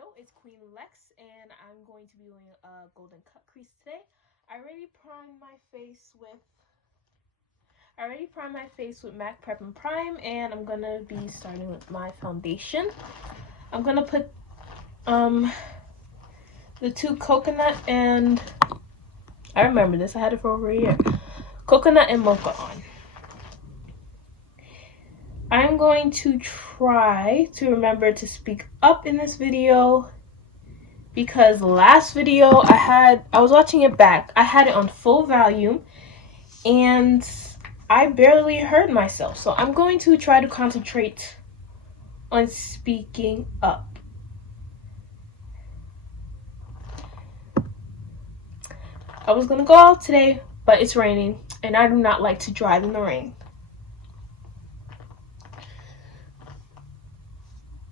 Hello, it's QueenLex, and I'm going to be doing a golden cut crease today. I already primed my face with MAC Prep and Prime, and I'm gonna be starting with my foundation. I'm gonna put the two coconut and I remember this. I had it for over a year. Coconut and mocha on. I'm going to try to remember to speak up in this video because last video I was watching it back. I had it on full volume and I barely heard myself. So I'm going to try to concentrate on speaking up. I was gonna go out today, but it's raining and I do not like to drive in the rain.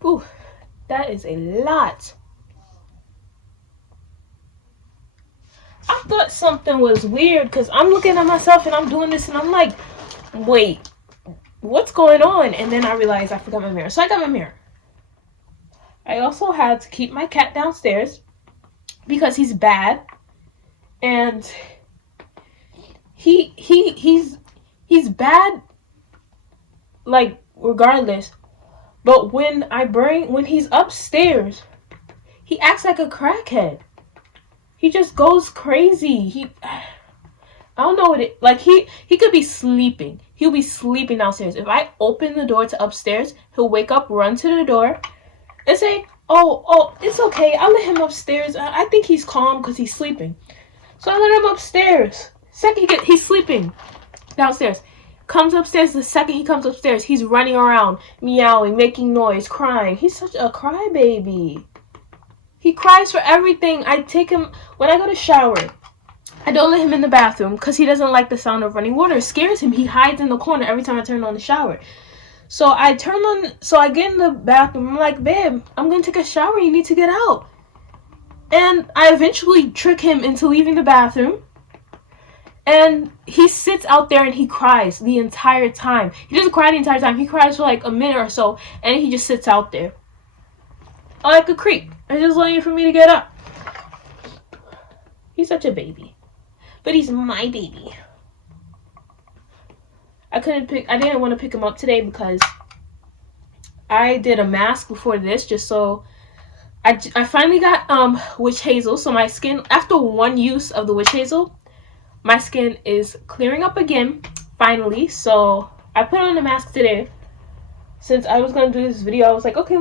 Ooh, that is a lot. I thought something was weird because I'm looking at myself and I'm doing this and I'm like, wait, what's going on? And then I realized I forgot my mirror. So I got my mirror. I also had to keep my cat downstairs because he's bad. And he's bad, like, regardless. But when he's upstairs, he acts like a crackhead. He just goes crazy. I don't know what it, like, he could be sleeping. He'll be sleeping downstairs. If I open the door to upstairs, he'll wake up, run to the door, and say, oh, it's okay. I'll let him upstairs. I think he's calm because he's sleeping. So I let him upstairs. Second he's sleeping downstairs. Comes upstairs, the second he comes upstairs, he's running around, meowing, making noise, crying. He's such a crybaby. He cries for everything. I take him, when I go to shower, I don't let him in the bathroom because he doesn't like the sound of running water. It scares him. He hides in the corner every time I turn on the shower. So I get in the bathroom. I'm like, babe, I'm going to take a shower. You need to get out. And I eventually trick him into leaving the bathroom. And he sits out there and he cries the entire time. He doesn't cry the entire time. He cries for like a minute or so. And he just sits out there. Like a creep. And just waiting for me to get up. He's such a baby. But he's my baby. I didn't want to pick him up today because I did a mask before this just so I finally got witch hazel. So my skin, after one use of the witch hazel, my skin is clearing up again, finally. So I put on the mask today. Since I was going to do this video, I was like, okay,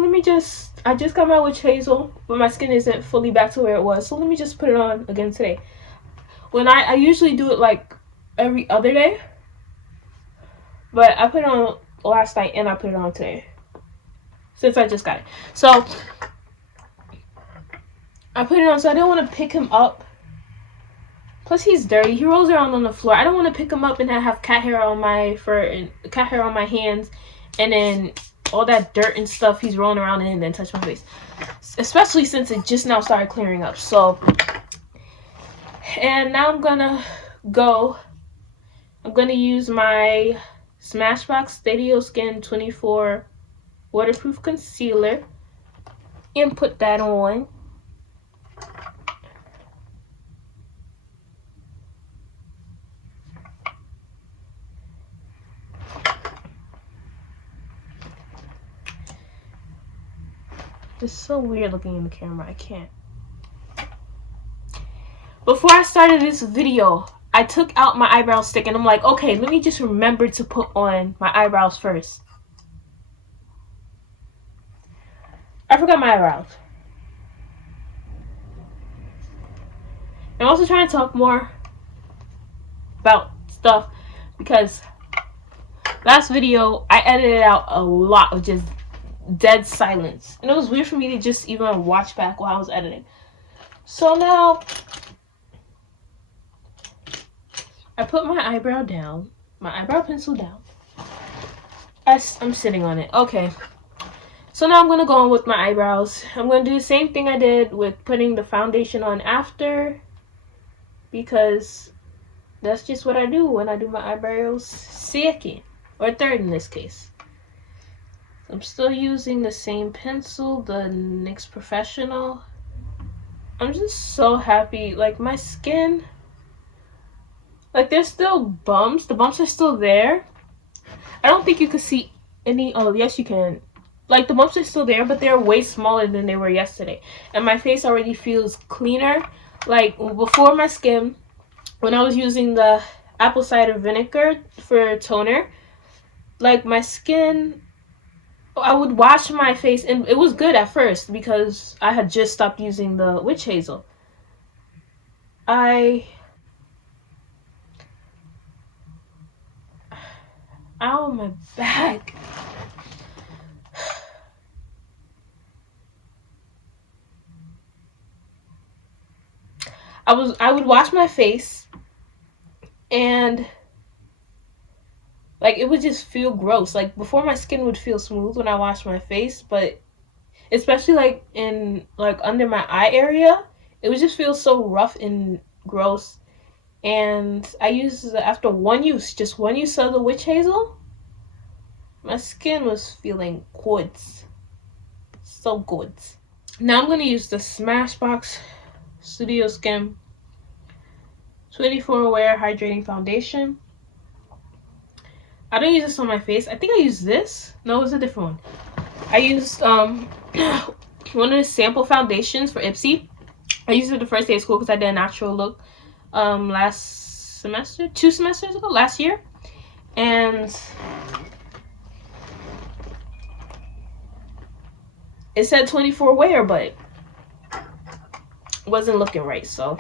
I just got my witch hazel, but my skin isn't fully back to where it was. So let me just put it on again today. When I usually do it like every other day. But I put it on last night and I put it on today. Since I just got it. So I put it on, so I didn't want to pick him up. Plus he's dirty. He rolls around on the floor. I don't want to pick him up and have cat hair on my fur and cat hair on my hands. And then all that dirt and stuff he's rolling around in and then touch my face. Especially since it just now started clearing up. So, and now I'm gonna use my Smashbox Studio Skin 24 waterproof concealer and put that on. It's so weird looking in the camera. I can't. Before I started this video, I took out my eyebrow stick and I'm like, okay, let me just remember to put on my eyebrows first. I forgot my eyebrows. I'm also trying to talk more about stuff because last video I edited out a lot of just dead silence. And it was weird for me to just even watch back while I was editing. So now I put my eyebrow down, my eyebrow pencil down. I'm sitting on it. Okay. So now I'm going to go on with my eyebrows. I'm going to do the same thing I did with putting the foundation on after. Because that's just what I do when I do my eyebrows second. Or third in this case. I'm still using the same pencil, the NYX Professional. I'm just so happy. Like, my skin, like, there's still bumps. The bumps are still there. I don't think you could see any. Oh, yes, you can. Like, the bumps are still there, but they're way smaller than they were yesterday. And my face already feels cleaner. Like, before my skin, when I was using the apple cider vinegar for toner, like, my skin, I would wash my face, and it was good at first because I had just stopped using the witch hazel. Ow, my back. I would wash my face, and like, it would just feel gross. Like, before, my skin would feel smooth when I washed my face, but especially like in, like, under my eye area, it would just feel so rough and gross. And I used, after just one use of the witch hazel, my skin was feeling good. So good. Now I'm gonna use the Smashbox Studio Skin 24 Wear Hydrating Foundation. I don't use this on my face. I think I used this. No, it's a different one. I used one of the sample foundations for Ipsy. I used it the first day of school because I did a natural look last semester, 2 semesters ago, last year. And it said 24 wear, but it wasn't looking right, so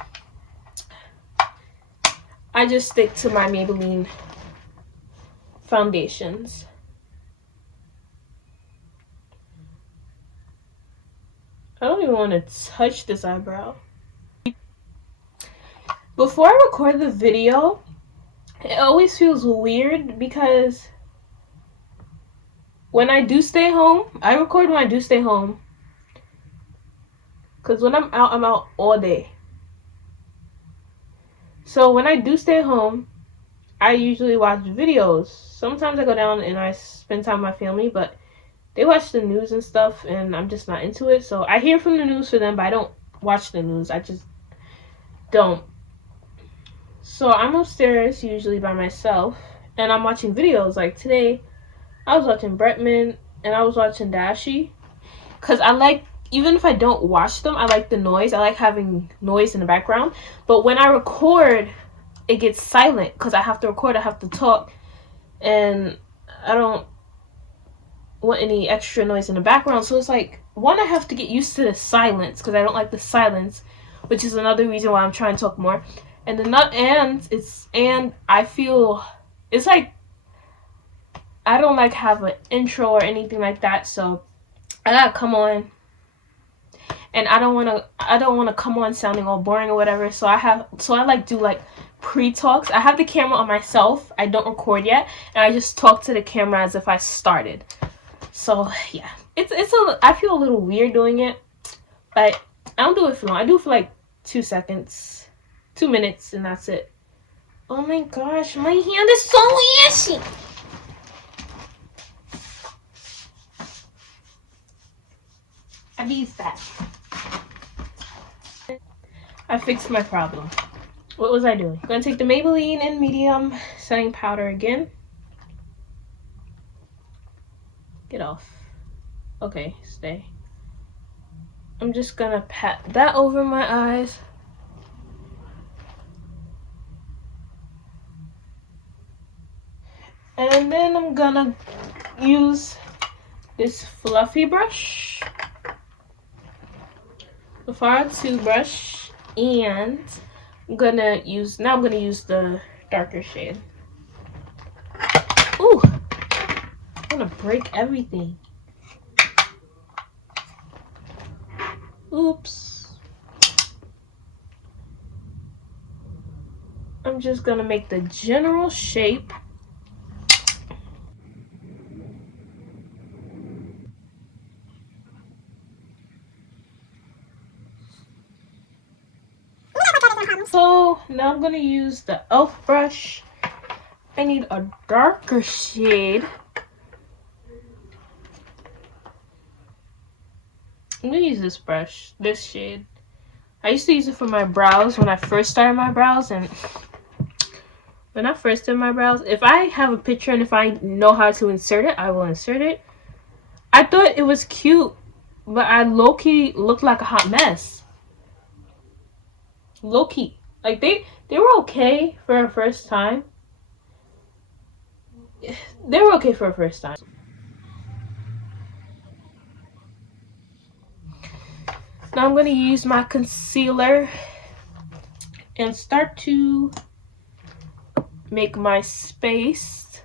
I just stick to my Maybelline foundations. I don't even want to touch this eyebrow. Before I record the video, it always feels weird because when I do stay home, I record when I do stay home. Because when I'm out all day. So when I do stay home, I usually watch videos. Sometimes I go down and I spend time with my family, but they watch the news and stuff, and I'm just not into it. So I hear from the news for them, but I don't watch the news. I just don't. So I'm upstairs usually by myself, and I'm watching videos. Like today, I was watching Bretman, and I was watching Dashi. Because I like, even if I don't watch them, I like the noise. I like having noise in the background. But when I record, it gets silent because I have to record, I have to talk, and I don't want any extra noise in the background. So it's like, one, I have to get used to the silence because I don't like the silence, which is another reason why I'm trying to talk more. And and I feel it's like I don't like have an intro or anything like that, so I gotta come on, and I don't wanna come on sounding all boring or whatever. So I like do like pre-talks. I have the camera on myself. I don't record yet, and I just talk to the camera as if I started. So yeah, I feel a little weird doing it, but I don't do it for long. I do it for like 2 seconds, 2 minutes, and that's it. Oh my gosh, my hand is so ashy. I need that. I fixed my problem. What was I doing? I'm gonna take the Maybelline in medium setting powder again. Get off. Okay, stay. I'm just gonna pat that over my eyes. And then I'm gonna use this fluffy brush, the Far 2 brush, and I'm gonna use the darker shade. Ooh, I'm gonna break everything. Oops. I'm just gonna make the general shape. So now I'm gonna use the e.l.f. brush. I need a darker shade. I'm gonna use this brush, this shade. I used to use it for my brows when I first started my brows, and when I first did my brows, if I have a picture and if I know how to insert it, I will insert it. I thought it was cute, but I low-key looked like a hot mess. Low-key. Like, they were okay for a first time. They were okay for a first time. Now I'm going to use my concealer and start to make my space.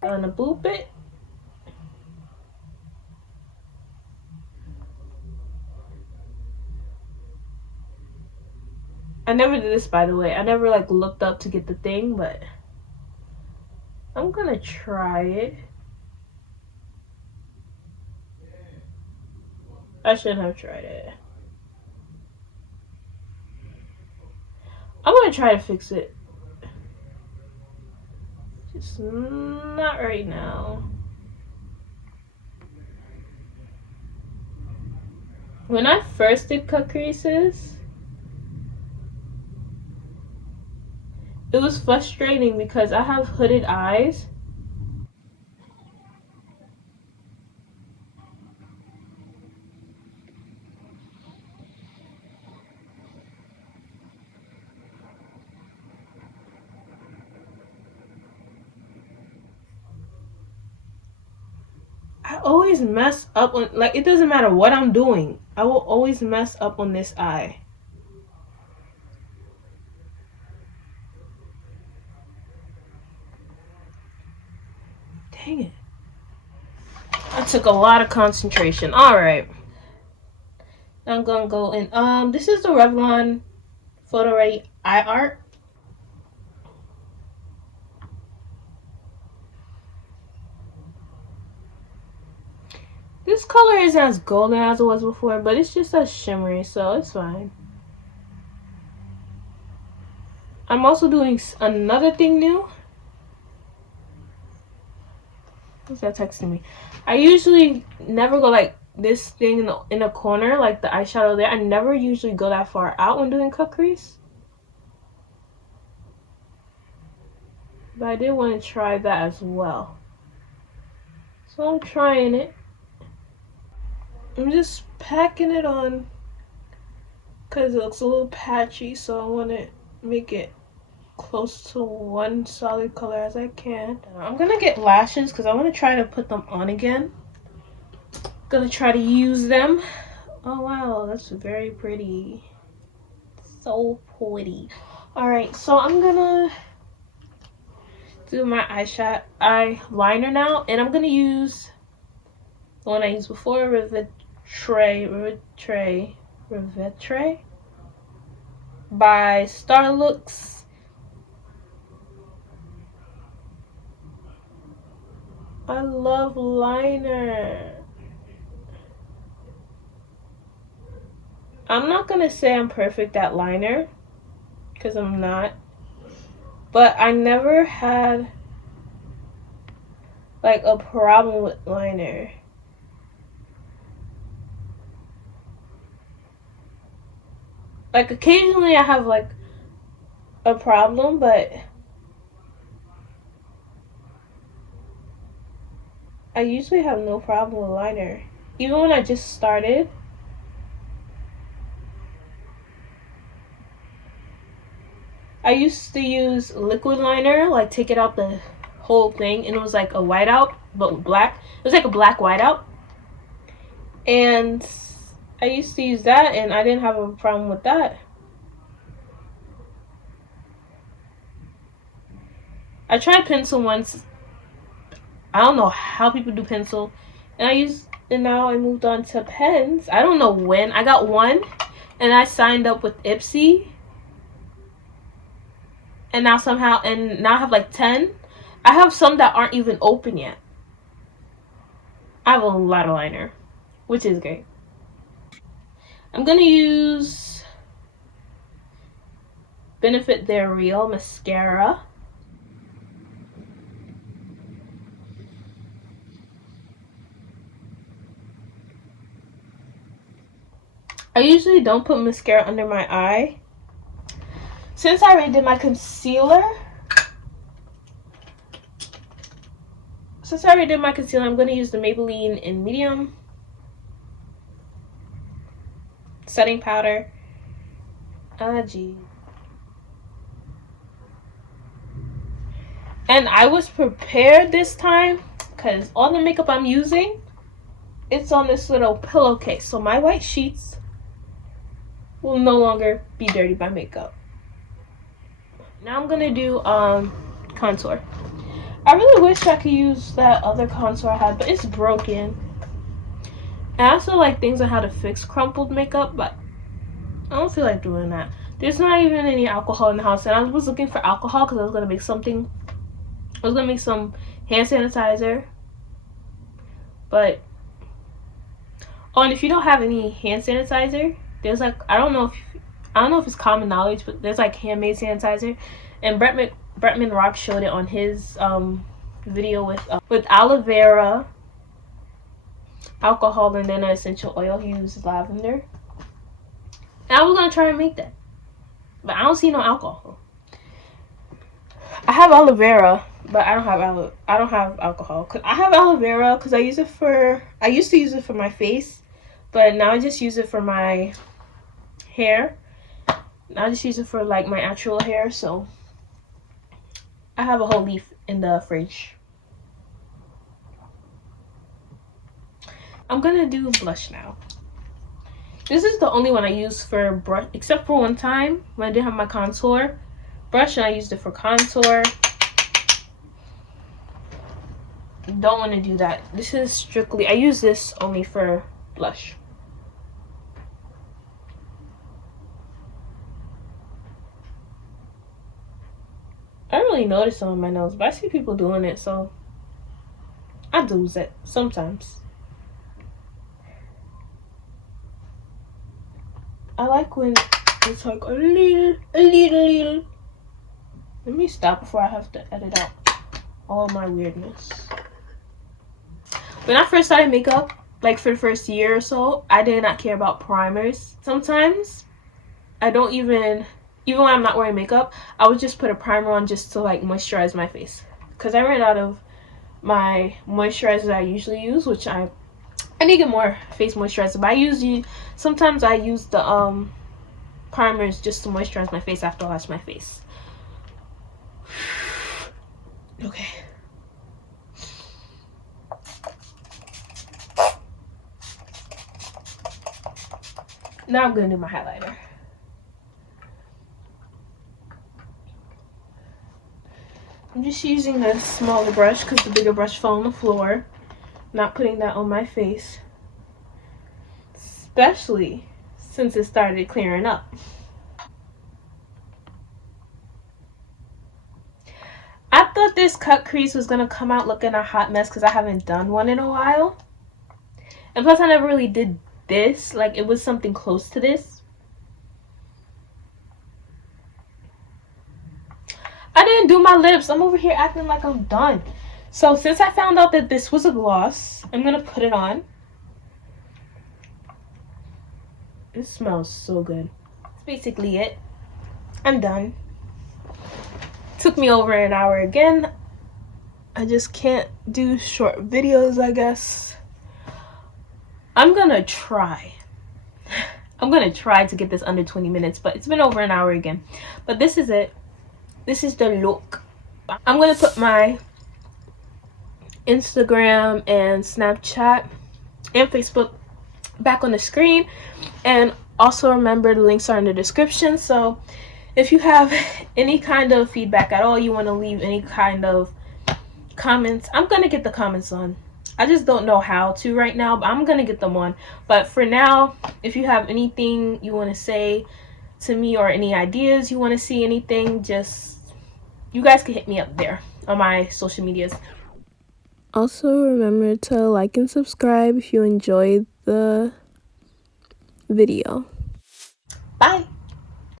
I'm going to boop it. I never did this, by the way. I never like looked up to get the thing, but I'm gonna try it. I shouldn't have tried it. I'm gonna try to fix it. Just not right now. When I first did cut creases, it was frustrating because I have hooded eyes. I always mess up on, like, it doesn't matter what I'm doing. I will always mess up on this eye. Dang it. That took a lot of concentration. Alright. I'm gonna go in. This is the Revlon Photo Ready Eye Art. This color isn't as golden as it was before, but it's just as shimmery, so it's fine. I'm also doing another thing new. Who's that texting me? I usually never go like this thing in a corner, like the eyeshadow there. I never usually go that far out when doing cut crease. But I did want to try that as well. So I'm trying it. I'm just packing it on because it looks a little patchy, so I want to make it close to one solid color as I can. I'm gonna get lashes because I want to try to put them on again. Gonna try to use them. Oh wow, that's very pretty. So pretty. Alright, so I'm gonna do my eyeliner now, and I'm gonna use the one I used before, Revetre by Starlooks. I love liner. I'm not gonna say I'm perfect at liner, because I'm not. But I never had like a problem with liner. Like occasionally I have like a problem, but I usually have no problem with liner. Even when I just started, I used to use liquid liner, like take it out the whole thing, and it was like a whiteout, but black. It was like a black whiteout. And I used to use that, and I didn't have a problem with that. I tried pencil once. I don't know how people do pencil. And now I moved on to pens. I don't know when. I got one, and I signed up with Ipsy. And now I have like 10. I have some that aren't even open yet. I have a lot of liner, which is great. I'm gonna use Benefit They're Real mascara. I usually don't put mascara under my eye. Since I already did my concealer, I'm going to use the Maybelline in medium setting powder. Gee. And I was prepared this time because all the makeup I'm using, it's on this little pillowcase. So my white sheets will no longer be dirty by makeup. Now I'm going to do contour. I really wish I could use that other contour I had, but it's broken. And I also like things on how to fix crumpled makeup, but I don't feel like doing that. There's not even any alcohol in the house, and I was looking for alcohol because I was gonna make something. I was gonna make some hand sanitizer, but oh, and if you don't have any hand sanitizer, there's like I don't know if it's common knowledge, but there's like handmade sanitizer, and Bretman Rock showed it on his video with aloe vera, alcohol, and then an essential oil. He uses lavender. And I was gonna try and make that, but I don't see no alcohol. I have aloe vera, but I don't have alcohol. Cause I have aloe vera because I used to use it for my face, but now I just use it for my hair. Now I just use it for like my actual hair. So I have a whole leaf in the fridge. I'm gonna do blush now. This is the only one I use for brush, except for one time when I didn't have my contour brush and I used it for contour. Don't want to do that. This is strictly, I use this only for blush. I don't really notice some on my nose, but I see people doing it, so I do it sometimes. I like when it's like a little. Let me stop before I have to edit out all my weirdness. When I first started makeup, like for the first year or so, I did not care about primers. Sometimes I don't even when I'm not wearing makeup, I would just put a primer on just to like moisturize my face. Because I ran out of my moisturizer I usually use, which I need to get more face moisturizer, but sometimes I use the primers just to moisturize my face after I wash my face. Okay. Now I'm gonna do my highlighter. I'm just using a smaller brush because the bigger brush fell on the floor. Not putting that on my face, especially since it started clearing up. I thought this cut crease was gonna come out looking a hot mess because I haven't done one in a while, and plus I never really did this. Like, it was something close to this. I didn't do my lips. I'm over here acting like I'm done. So since I found out that this was a gloss, I'm gonna put it on. It smells so good. That's basically it. I'm done. Took me over an hour again. I just can't do short videos, I guess. I'm gonna try to get this under 20 minutes, but it's been over an hour again. But this is it. This is the look. I'm gonna put my Instagram and Snapchat and Facebook back on the screen, and also remember the links are in the description. So if you have any kind of feedback at all, you want to leave any kind of comments, I'm gonna get the comments on. I just don't know how to right now, but I'm gonna get them on. But for now, if you have anything you want to say to me or any ideas you want to see, anything, just you guys can hit me up there on my social medias. Also, remember to like and subscribe if you enjoyed the video. Bye!